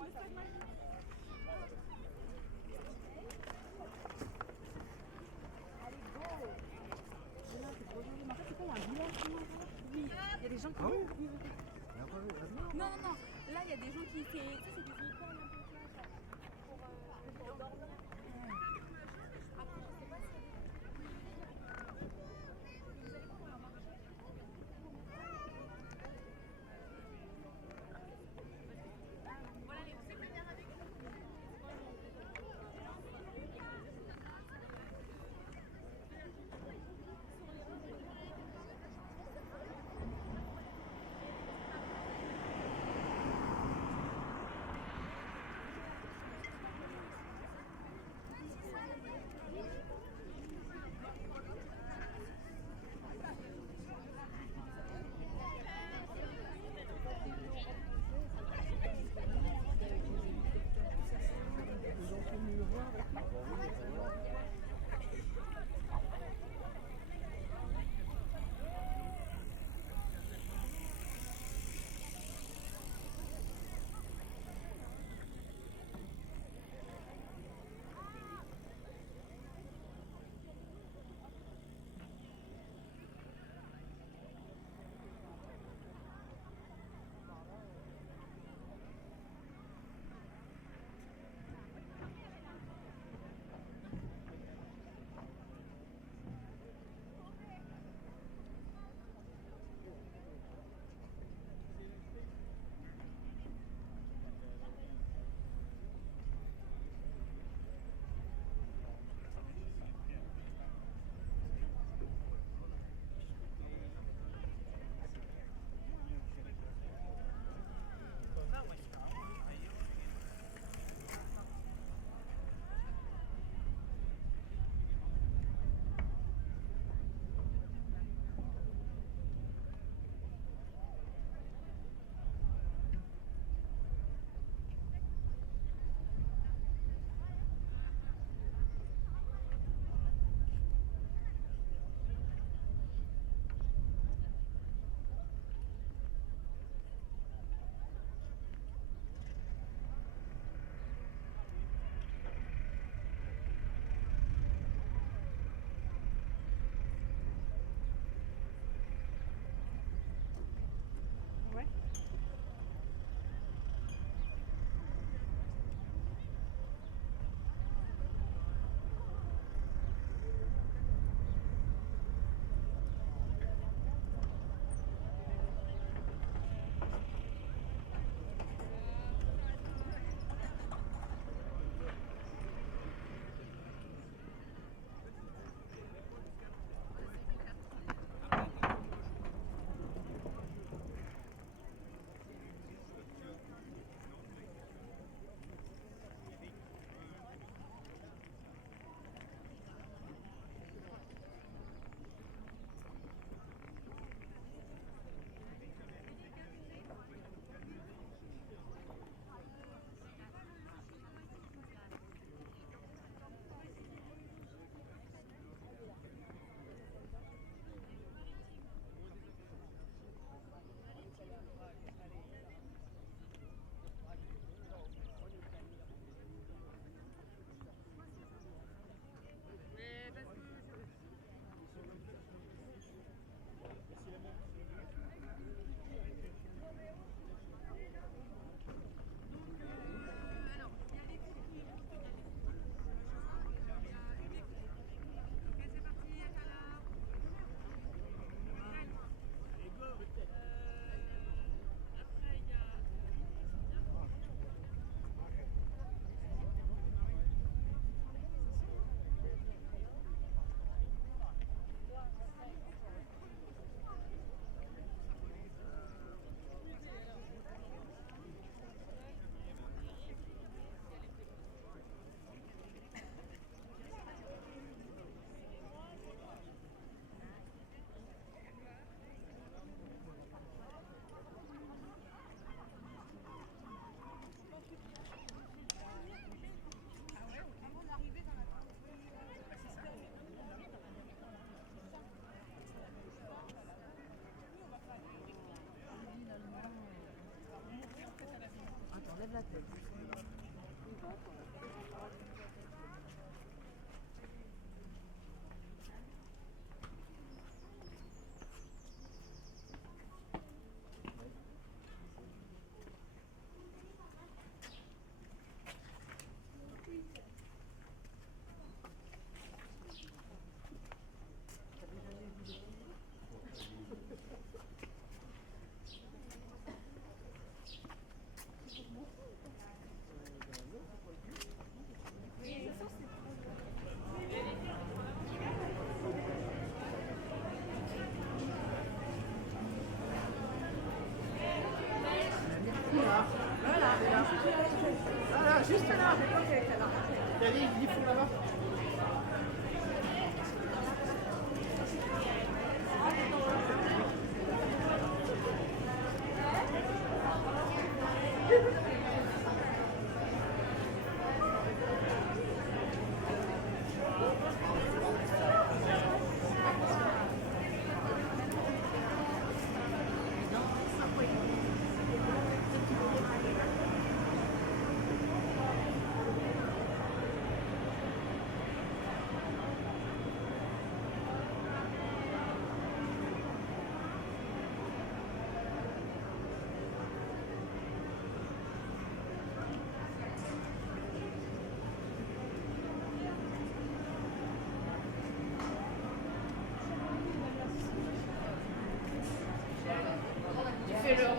Oui, il y a des gens qui... Ah oui. Non, non, non. Là, il y a des gens qui... Ça, c'est des icônes un peu pour dormir. Après, je sais pas si... Vous allez pouvoir marcher. Voilà, les secrétaires avec nous.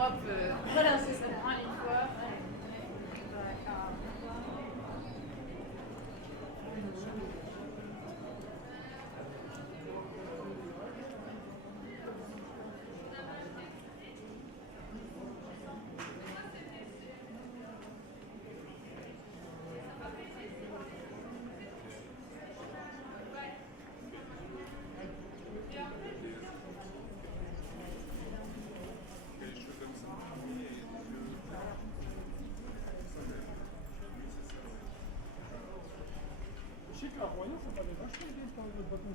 Europe, voilà, c'est ça. Une fois. Je sais qu'à Royan, ça m'avait vachement aidé de parler de breton.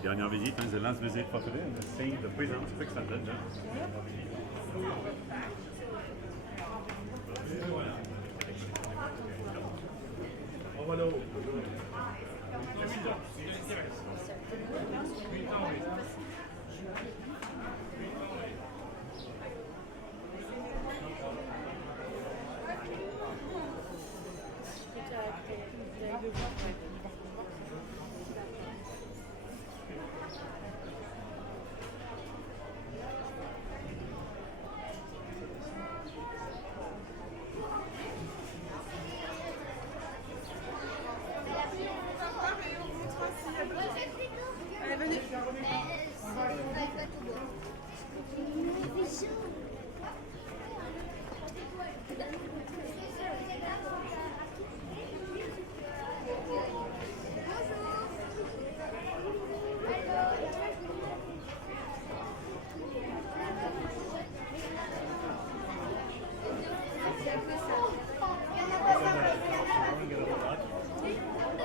Dernière visite, hein, c'est lance-visite populaire, le signe de présence fixe à dedans.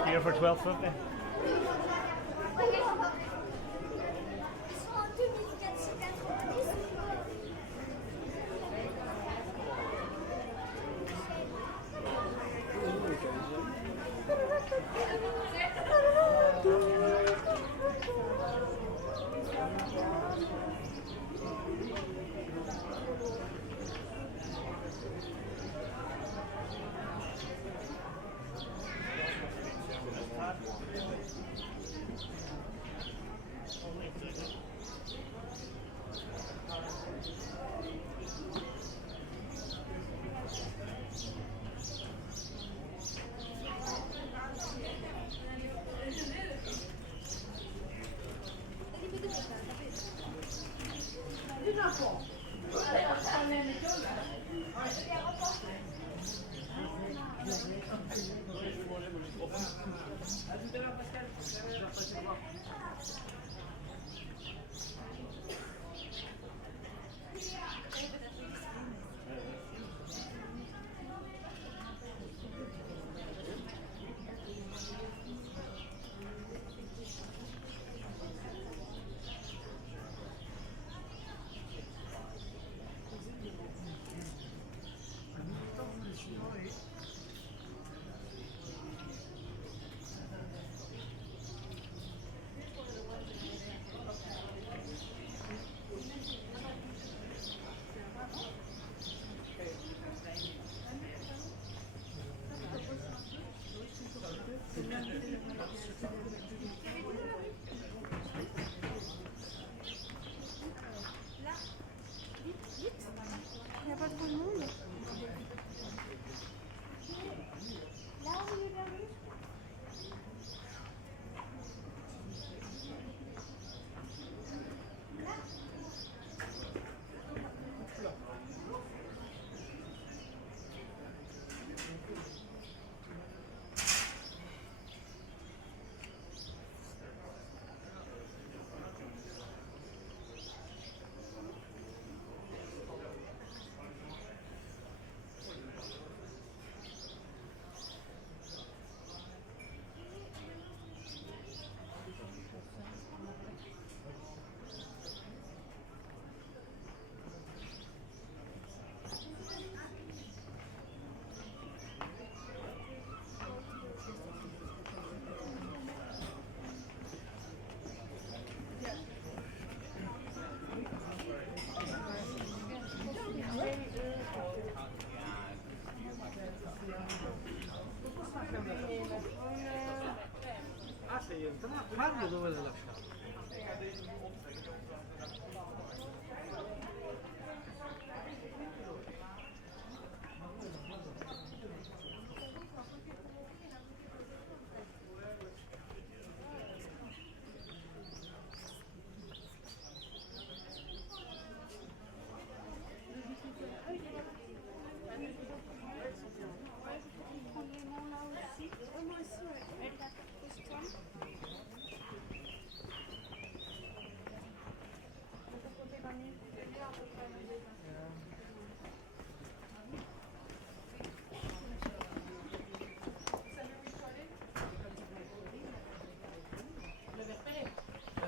Here for 12.50. entra, guarda dove l'ha lasciato.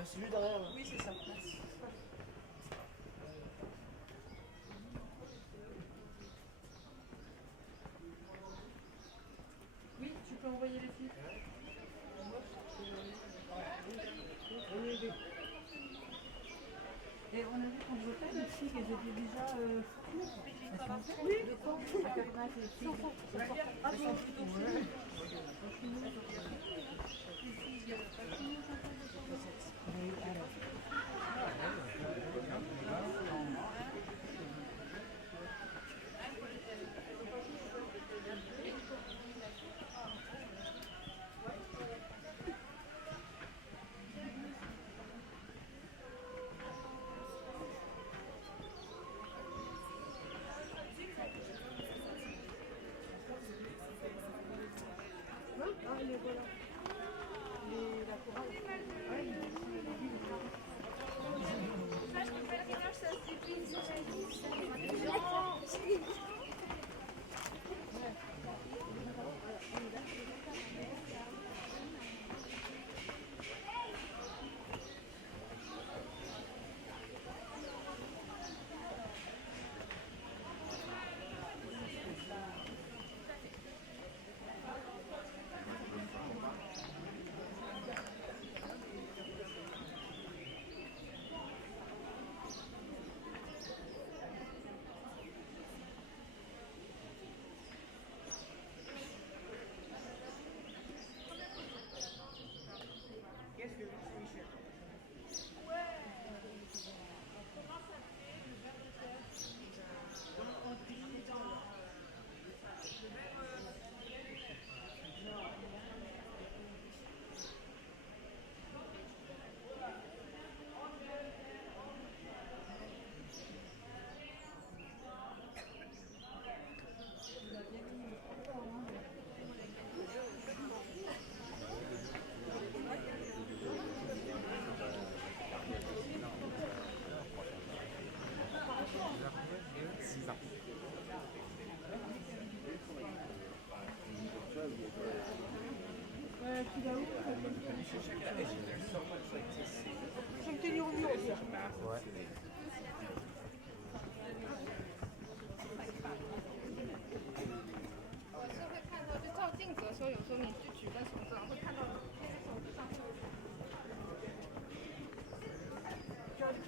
C'est lui derrière. Oui, c'est ça. Oui, tu peux envoyer les filles. Et on a vu qu'en Bretagne aussi, qu'elles étaient déjà formées. Oui, de quoi les filles. Ah bon,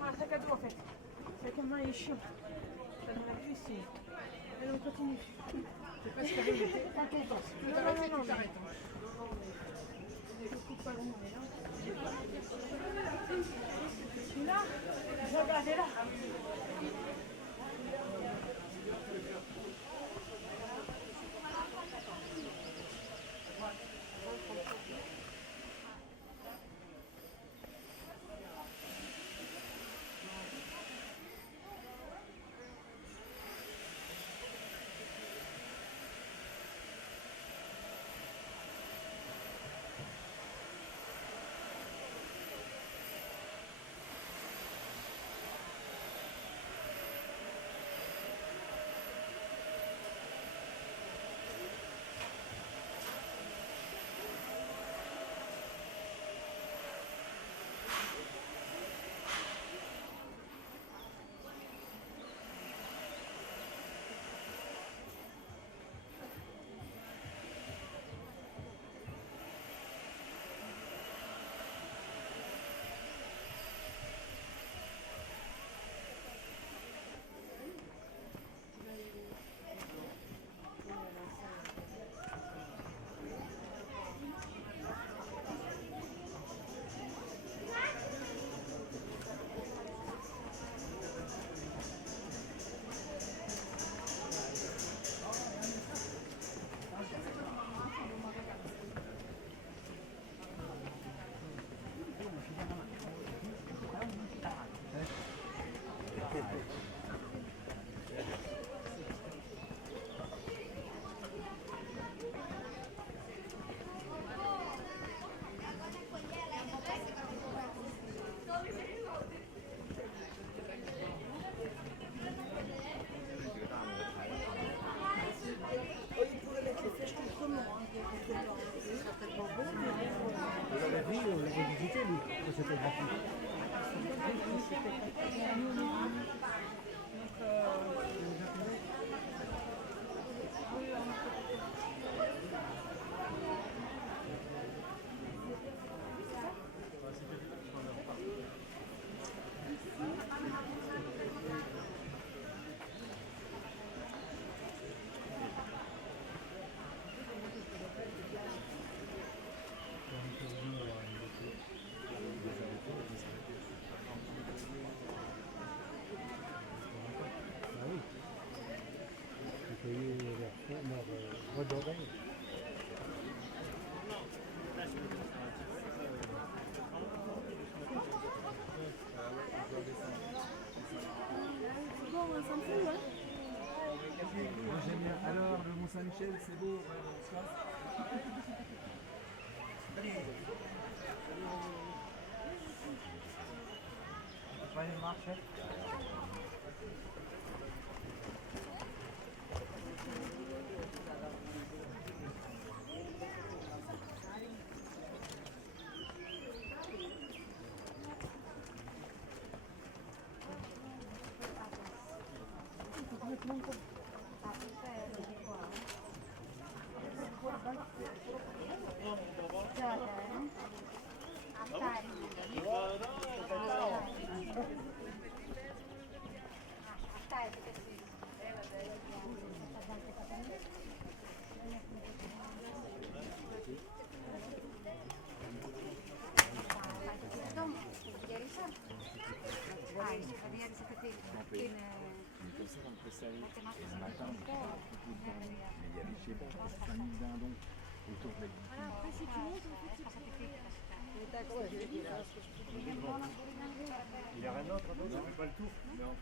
Un sac à dos en fait. Sac à main est chiant. Ça dans la cuisse. Allez, on continue. C'est pas ce qu'il y avait, pas ton temps. Si tu veux t'arrêter, tu t'arrêtes. Celui-là, regardez là. peut visiter, lui, parce que c'était gratuit. Bon, on s'en fout, hein. Moi j'aime bien. Alors, le Mont-Saint-Michel, c'est beau. On va aller marcher. Il n'y a rien d'autre, non? Ça fait pas le tour? Non.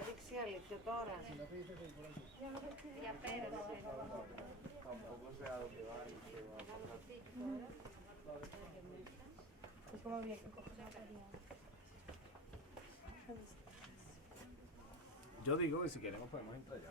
Έδειξε αλήθεια τώρα. Για πέρασε. Yo digo que si queremos podemos entrar ya.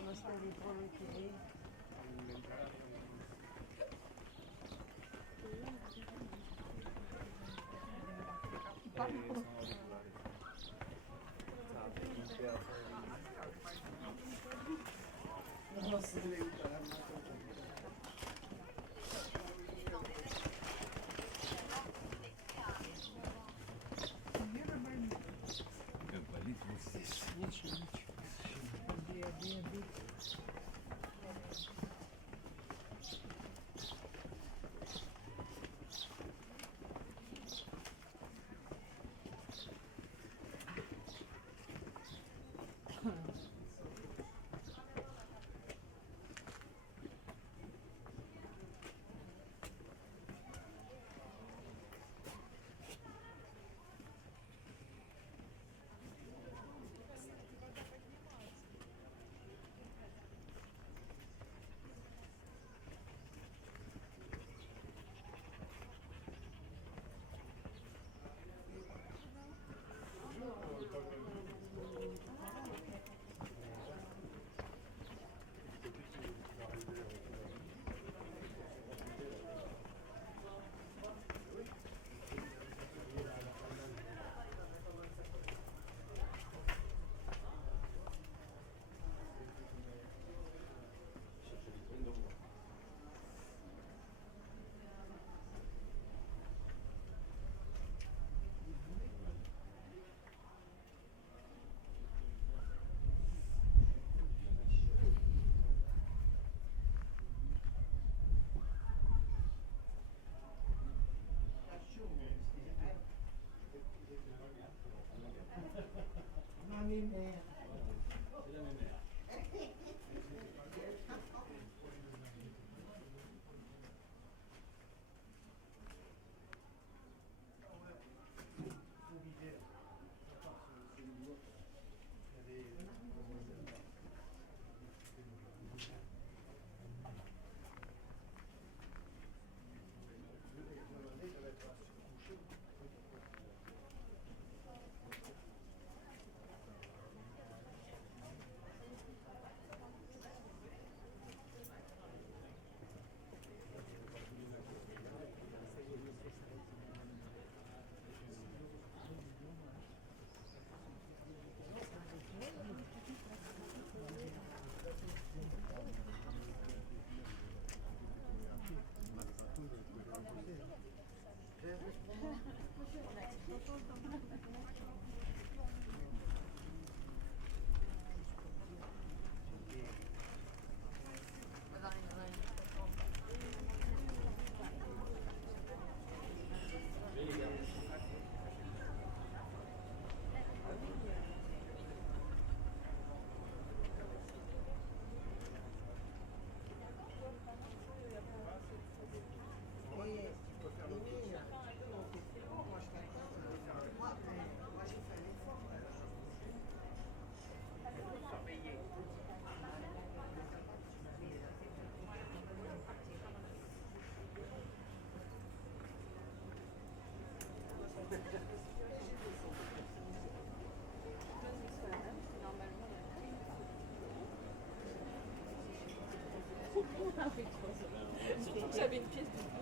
Είμαστε λοιπόν εκεί. Ничего. mémère. J'avais une pièce de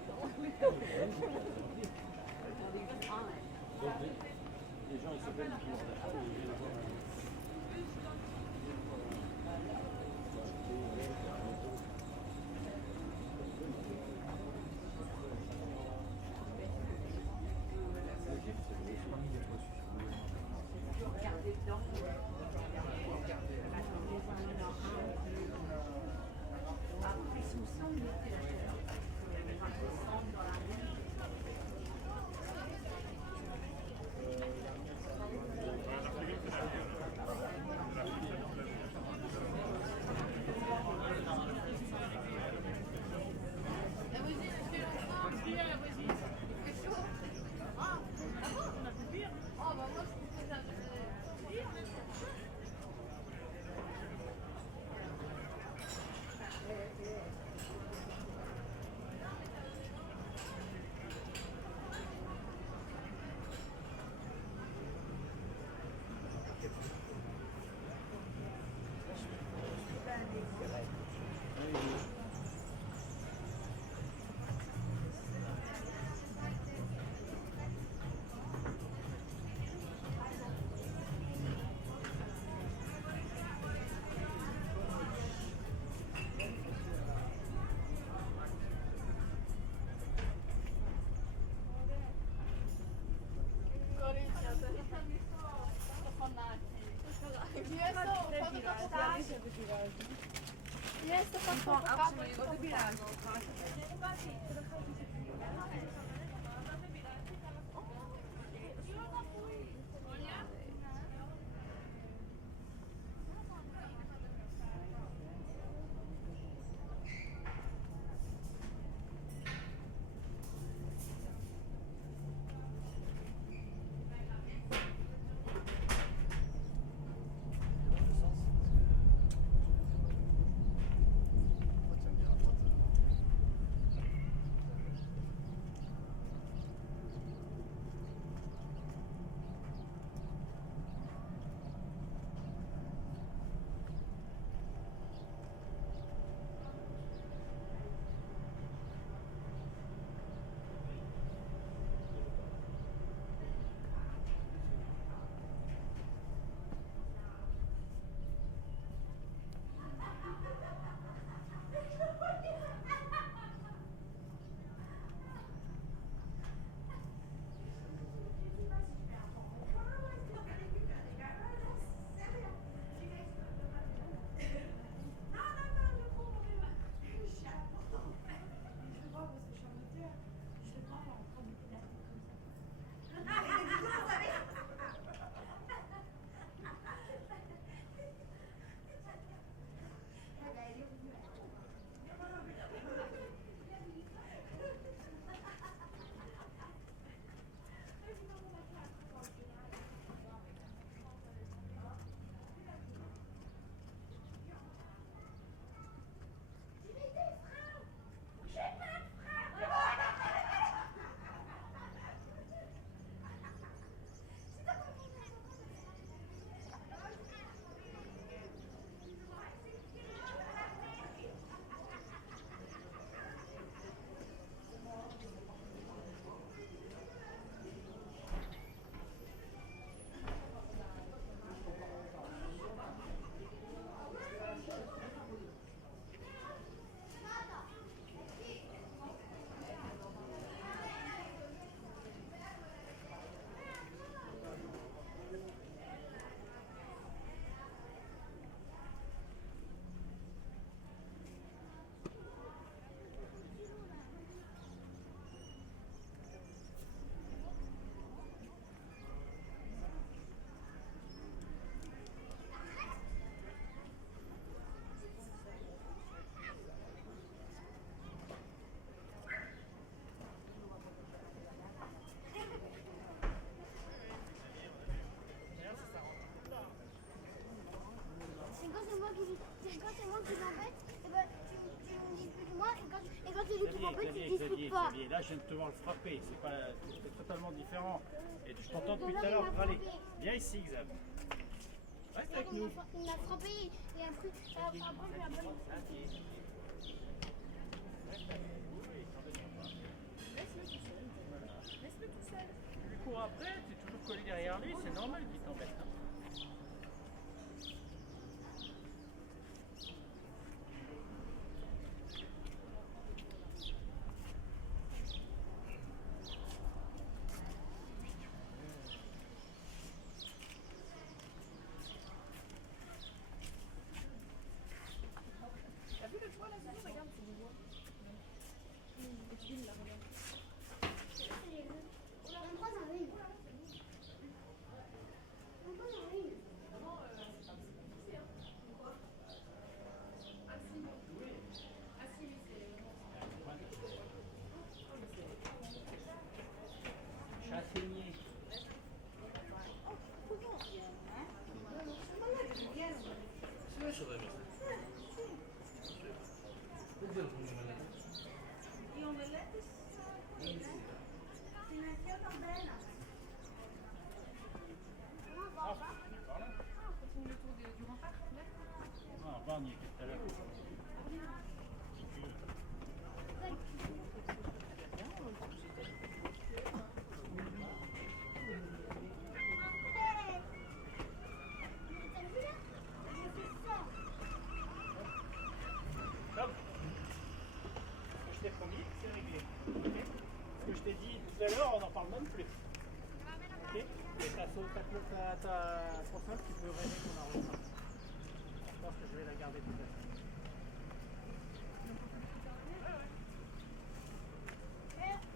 Xavier. Là, je viens de te voir le frapper. C'est totalement différent. Et je t'entends depuis tout à l'heure râler. Viens ici, Xav. Reste avec nous. Il m'a frappé et après, je lui ai abonné. Laisse-le tout seul. Tu lui cours après, tu es toujours collé derrière lui, c'est normal qu'il t'embête. Hein. T'as vu le toit là, Zali? Regarde, c'est du bois. Et tu là, regarde. On en prend dans une. On prend dans une. Châtaignier. Et omelette? Continue le tour du rempart, là. Non, avant, on y était tout à l'heure. Tom, ce que je t'ai promis, c'est réglé. Ok. Ce que je t'ai dit tout à l'heure, on n'en parle même plus. Ok. Et ta console, tu peux régler ton arrosage. Je pense que je vais la garder tout à l'heure.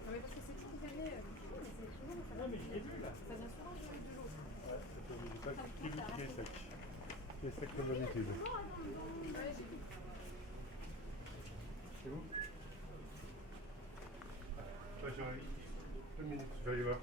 Ouais, parce que c'est toujours gagné. Non, mais je l'ai vu là. Ça vient souvent jouer de l'eau. Ouais, c'est pas qui est sec. Qui est sec comme d'habitude. C'est où? Ouais, j'aurais 2 minutes, je vais aller voir.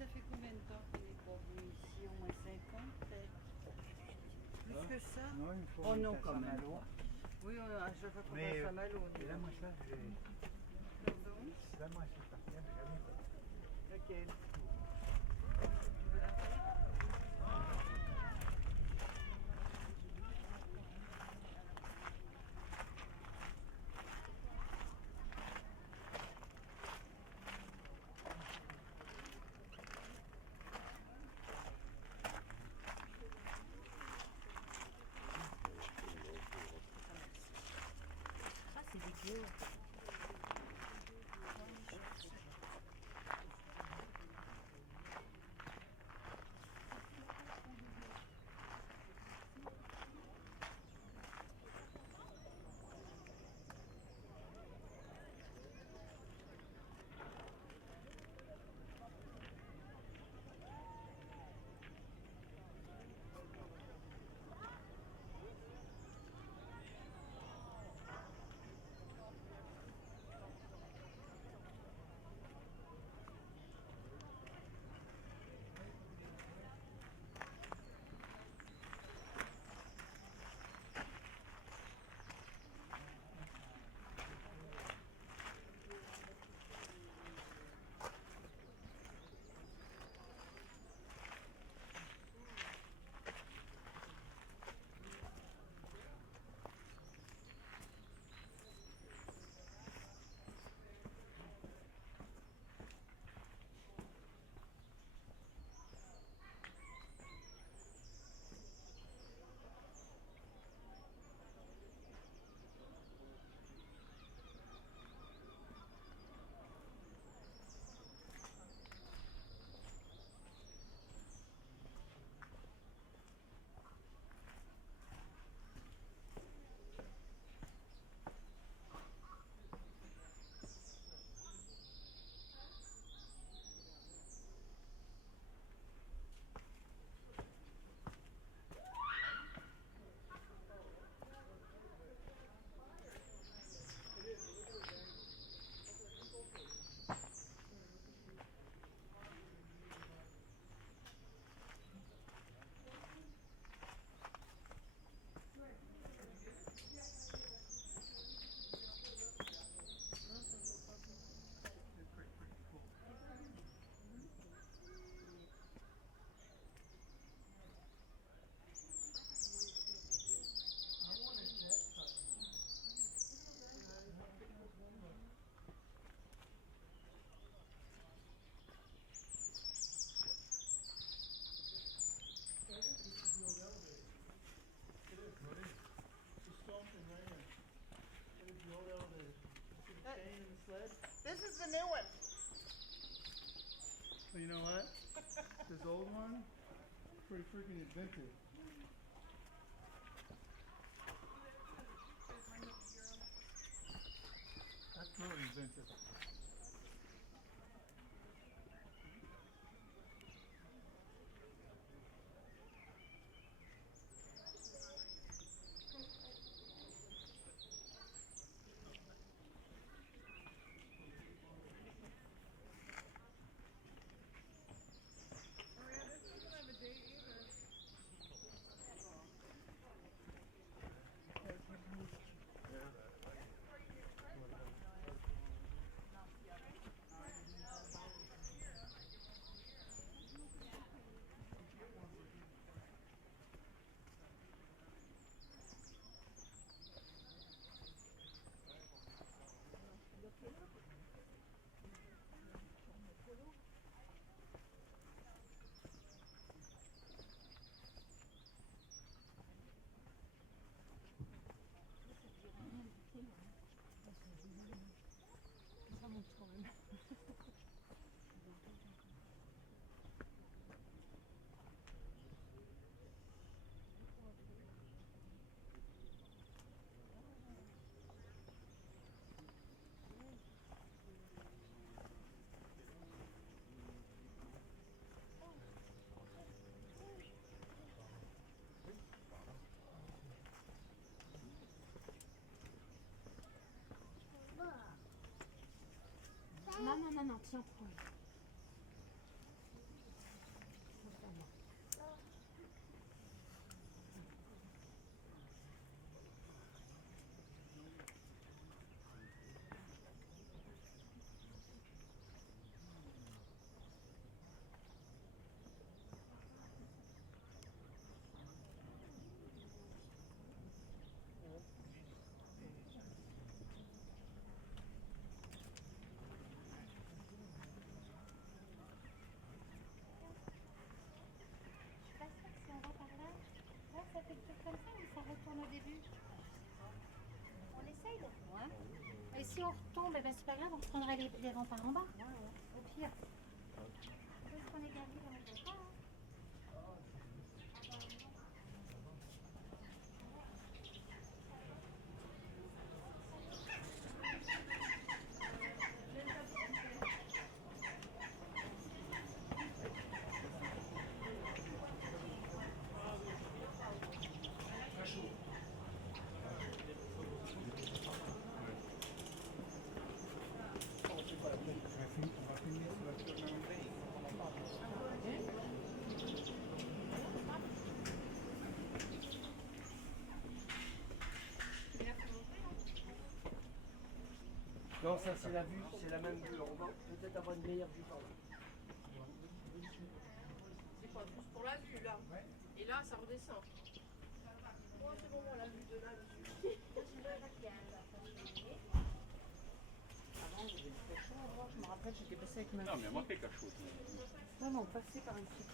ça fait combien de temps qu'il n'est pas venu ici? Au moins 5 ans peut-être? Plus que ça? Non, il faut Oh non, mettre quand ça même. à l'eau. Oui, à chaque fois qu'on Mais, passe à Malo. Et là, moi, ça, j'ai. Pardon? Là, moi, je suis parti, j'ai jamais fait. Lequel? Ça, c'est dégueu. This is the new one. But you know what? This old one, pretty freaking inventive. That's really inventive. Non, non, non, non, tiens, prends. Et si on retombe, eh ben, c'est pas grave, on reprendra les remparts en bas. Au pire. Parce qu'on est gardé dans le rempart. Non, ça c'est la vue, c'est la même vue. On va peut-être avoir une meilleure vue par là. C'est pas juste pour la vue là. Et là, ça redescend. Moi, c'est bon, la vue de là, dessus. Avant, j'avais très chaud avant. Je me rappelle, j'étais passée avec ma Non, fille. mais moi, quelque chose. Non, non, passé par ici.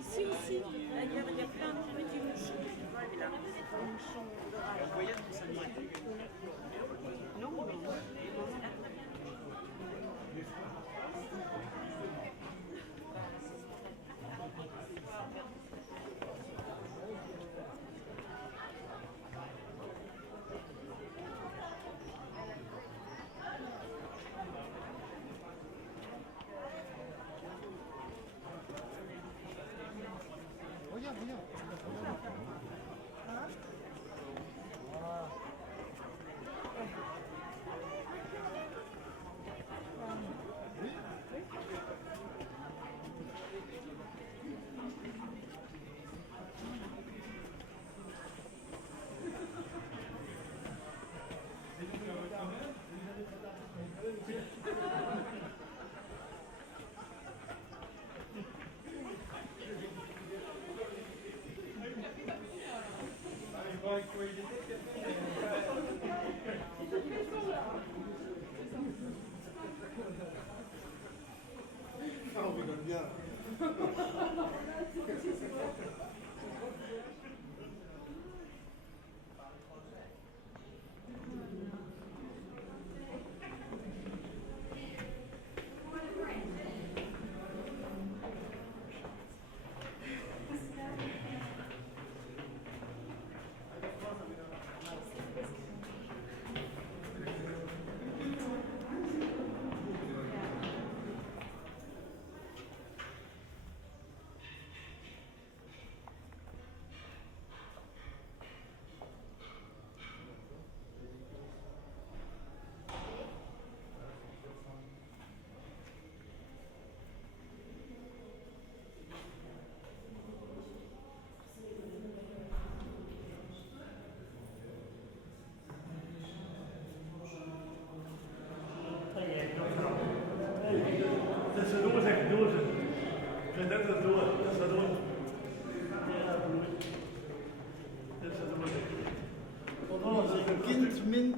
Ici aussi, d'ailleurs, il y a plein de petits mouchons. Là, des mouchons d'orage. Non, non. Regarde, regarde.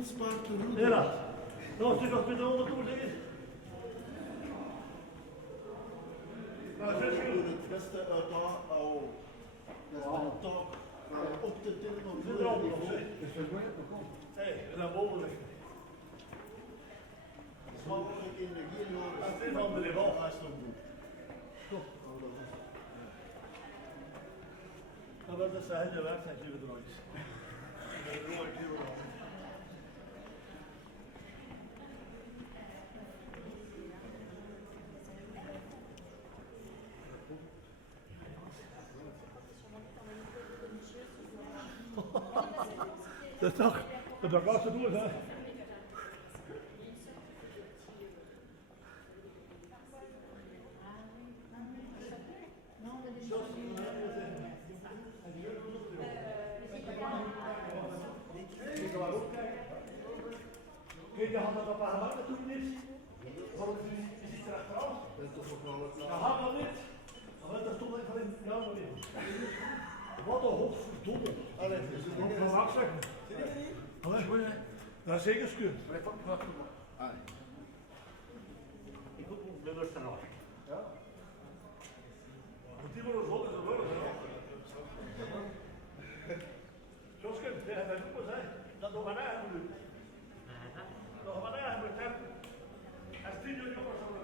route spaart de route. Hela. Dan stuk als met de 100 toer is. Maar het beste uit daar al. Dat is een taak op te tillen op Zit er al nog, zeg. Hé, we zijn boven liggen. Smakelijk in de geel. Dat is van de bal, hij is nog goed. Dan wordt het zijn hele weg, zijn jullie er nooit. Dat is toch, dat was te doen, hè? Kijk, je had dat op haar handen toen niet. Waarom is het erachteraan? Dat is toch nog wel het Dat had dat niet. Dat stond ik van in ja, maar niet. Wat een godverdomme. Allee, dat is het niet van afzeggen. Allee, dat is zeker skun. Ik moet op de restaurant. Ja. Want die worden zo in de world, hè. Zo skun, dat is ook wel dat nog een eigen moet. Nog een eigen moet hebben. Als 10 uur jongens zo.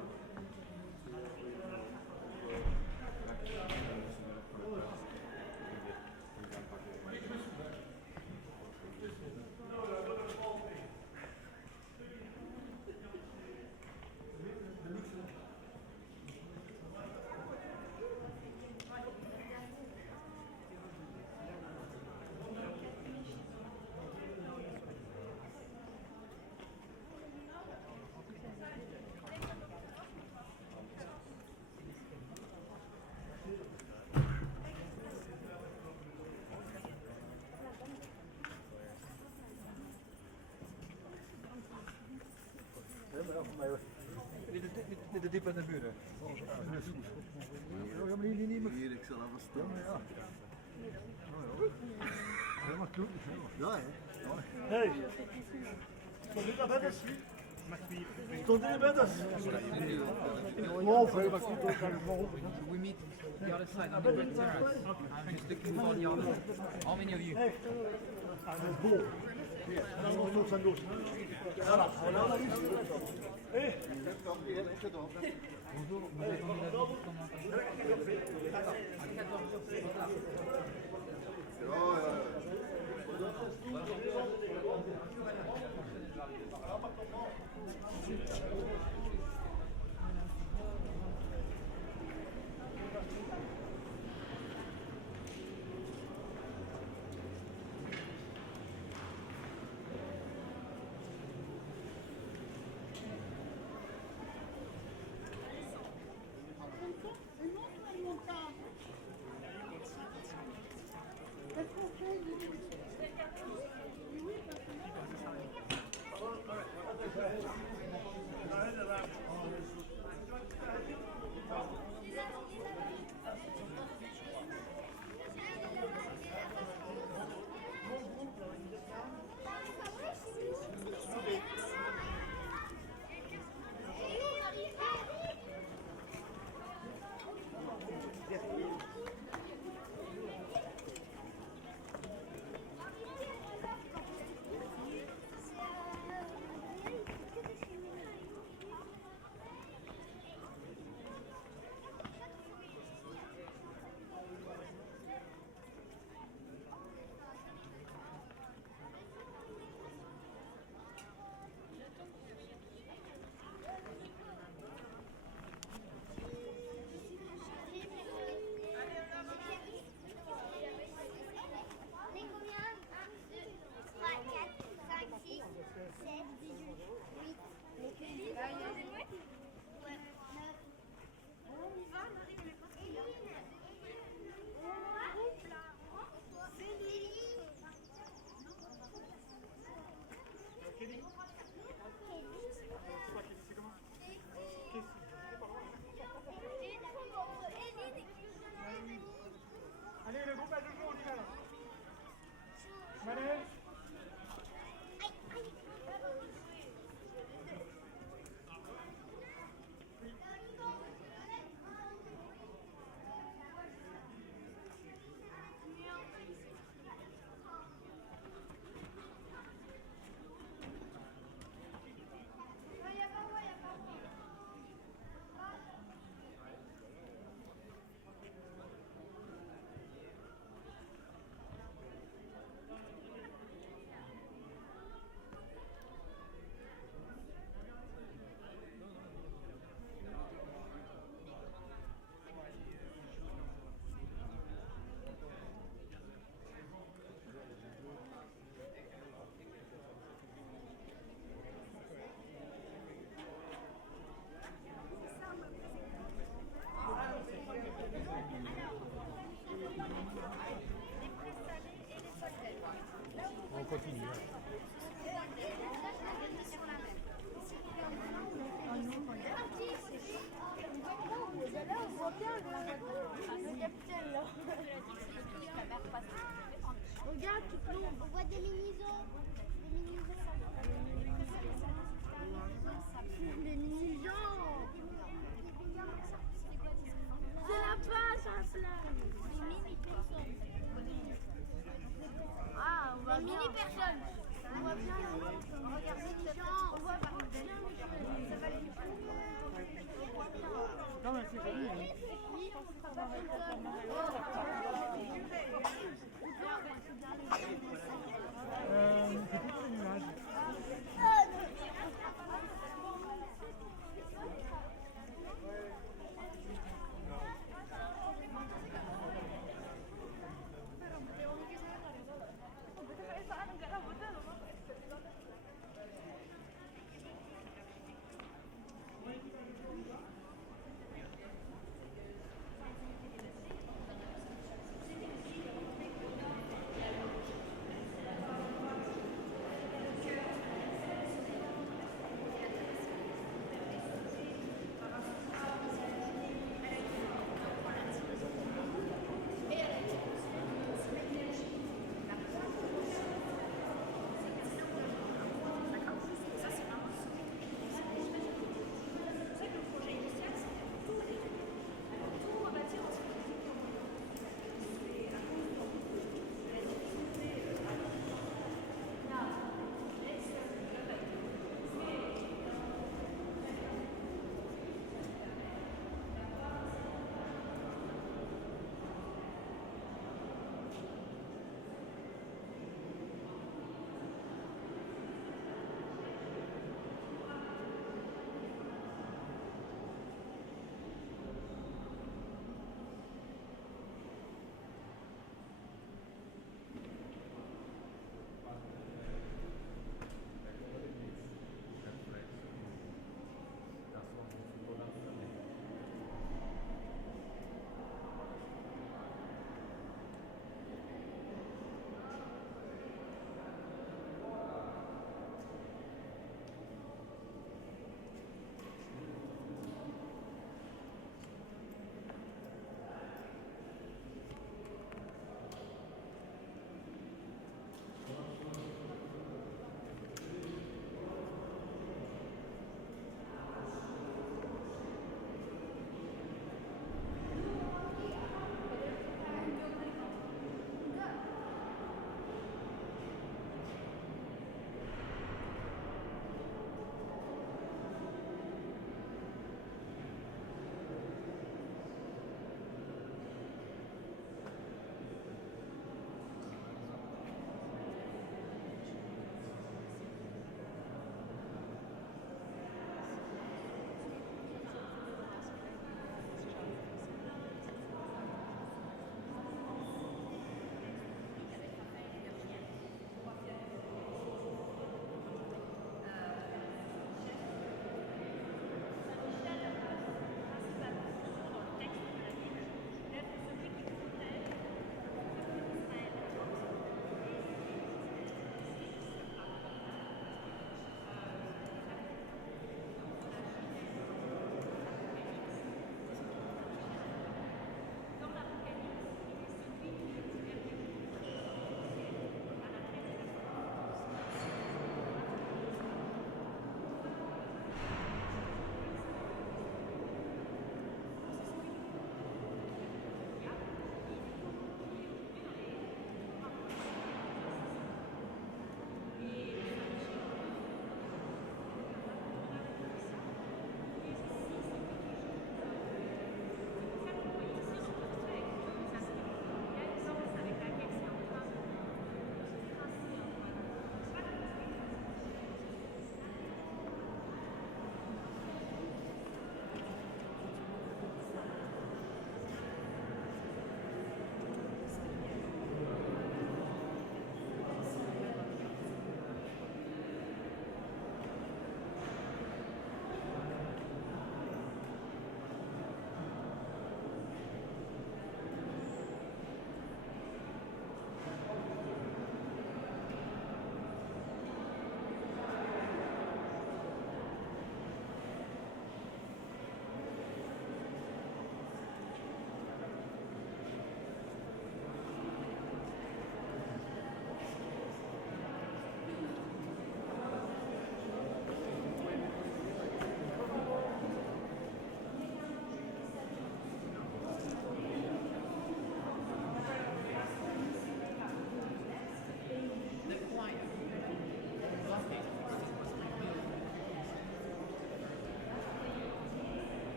Niet te diep in de buren. Ja, maar niet meer. Hier, ik zal even staan. Ja. Ja, maar klopt. Ja, hè. Hey, stond dit naar bed? Stond dit in bed? Oh, very much. We meet the other side on the red terrace. I'm just looking for the other. How many of you? Hey, dat is bol. En dan nog tot zijn doos. Ja, hé. continue. Là, on voit bien le capitaine là. Regarde, on voit des mini-zones. Des mini-gens. C'est la passe à flamme. Des mini-personnes. Ah, on voit bien. Mini-personnes. On voit bien. Regarde les gens. On voit bien. Ça va les Non, mais c'est joli. Hein. C'est plutôt les nuages.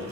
Thank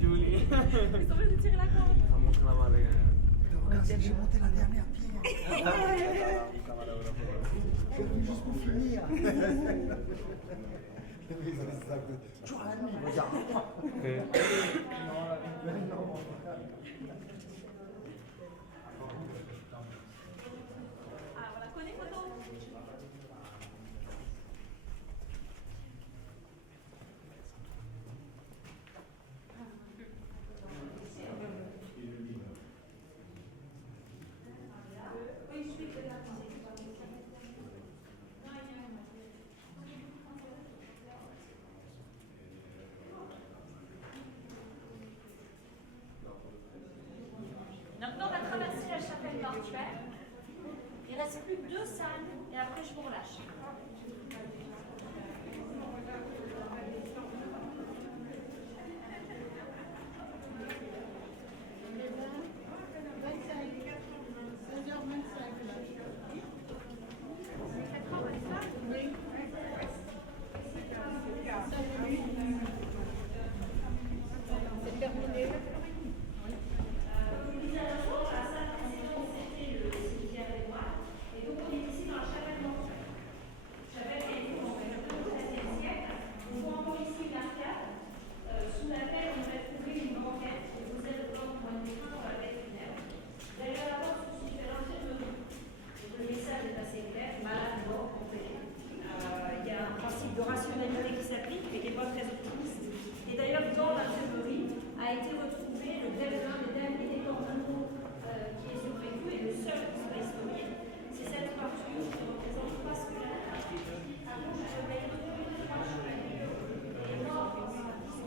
Julie. Ils sont venus tirer la corde. J'ai monté la dernière pierre. Je suis juste pour finir. Toujours à la nuit, regarde. Ah voilà, connais photo. Maintenant, on va traverser la chapelle mortuaire. Il ne reste plus que 2 salles et après je vous relâche. a été retrouvé le belge des derniers décorements qui est survécu et le seul qui soit historié. C'est cette peinture qui représente 3 squelettes. Avant, j'avais retrouvé 3 chevaliers et mort dans sa vie.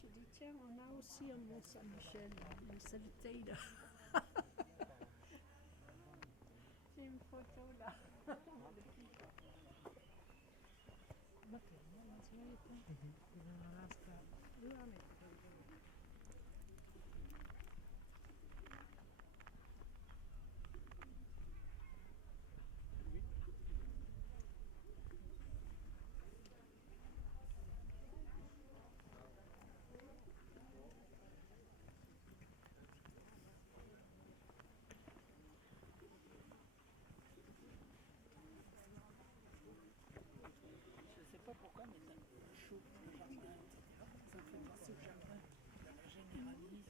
j'ai dit, tiens, on a aussi un Mont-Saint-Michel, mais c'est le Teide. J'ai une photo là. Je ne sais pas pourquoi, mais ça chauffe le jardin, etc. Ça me fait penser au jardin de la Généralise.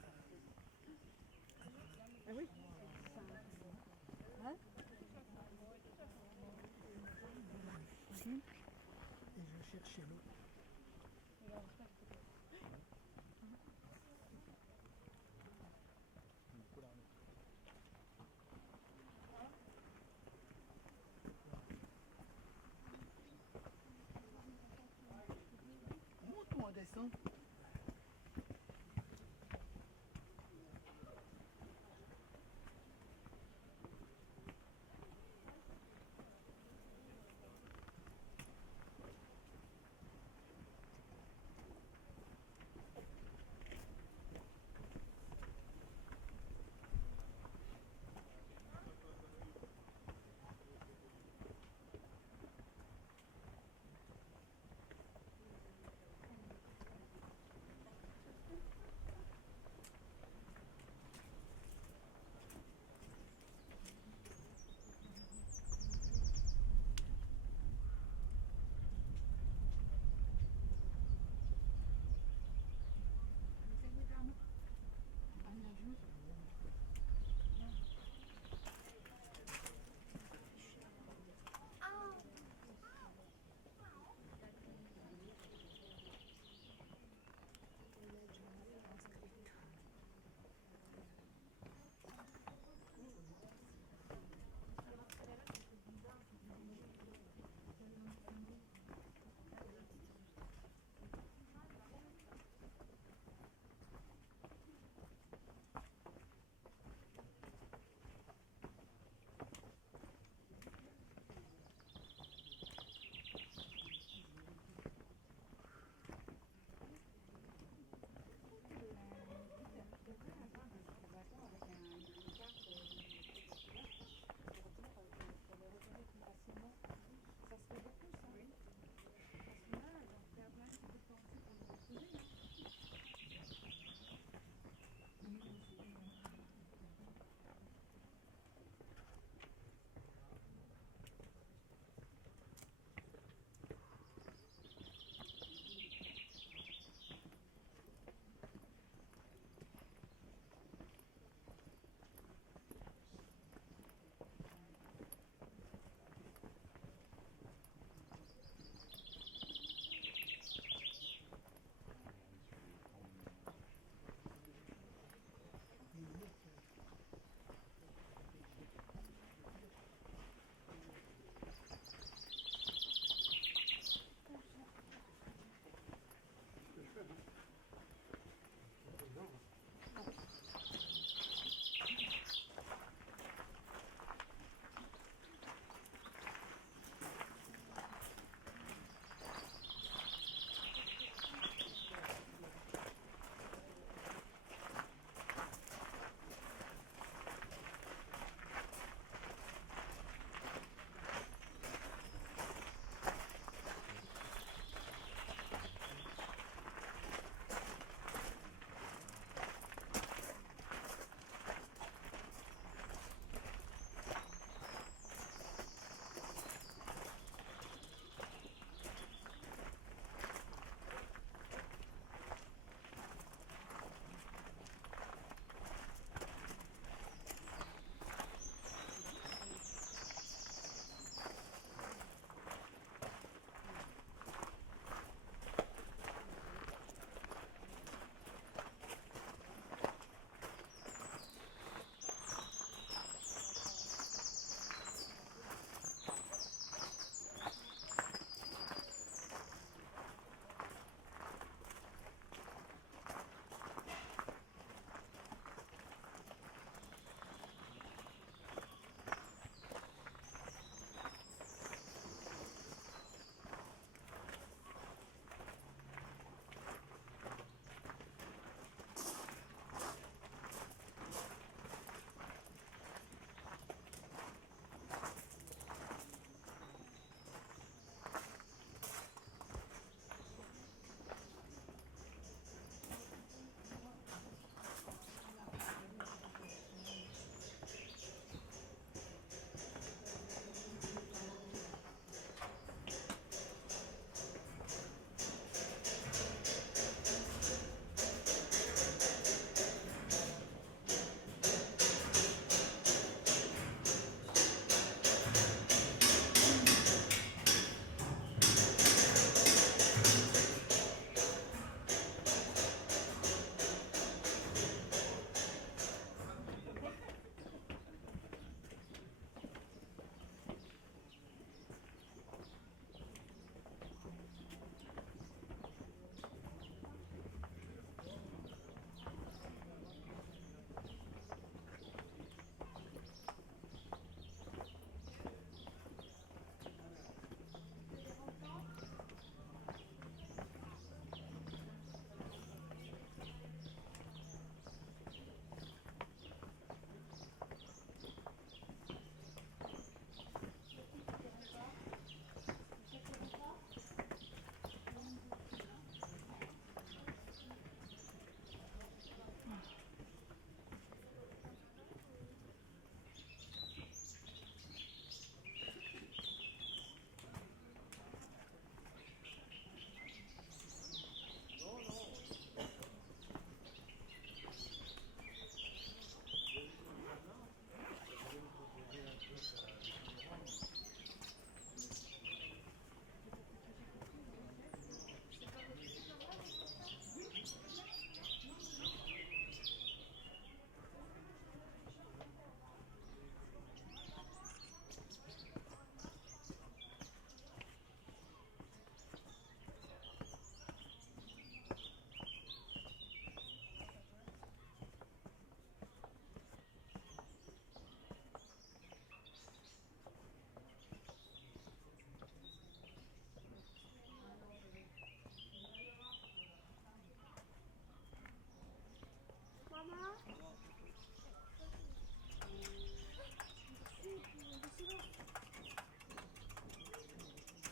Ah oui. Hein? Et je cherchais l'eau. Monte ou on descend?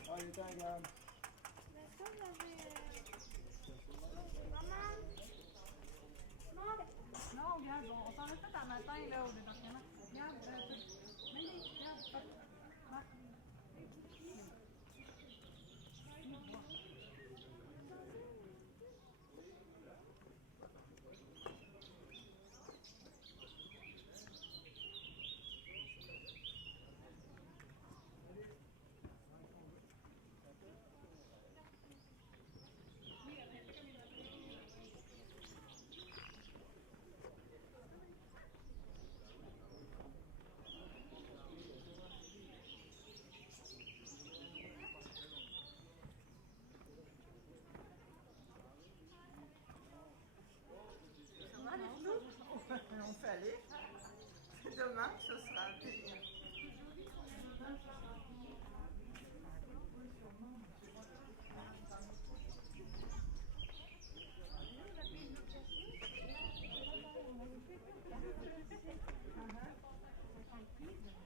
Allez, t'as un gars. Non, regarde, on s'en a fait un matin là, au débarquement. Regarde, Mandy, regarde. Marc. On fait aller. C'est demain que ce sera un pays. Uh-huh.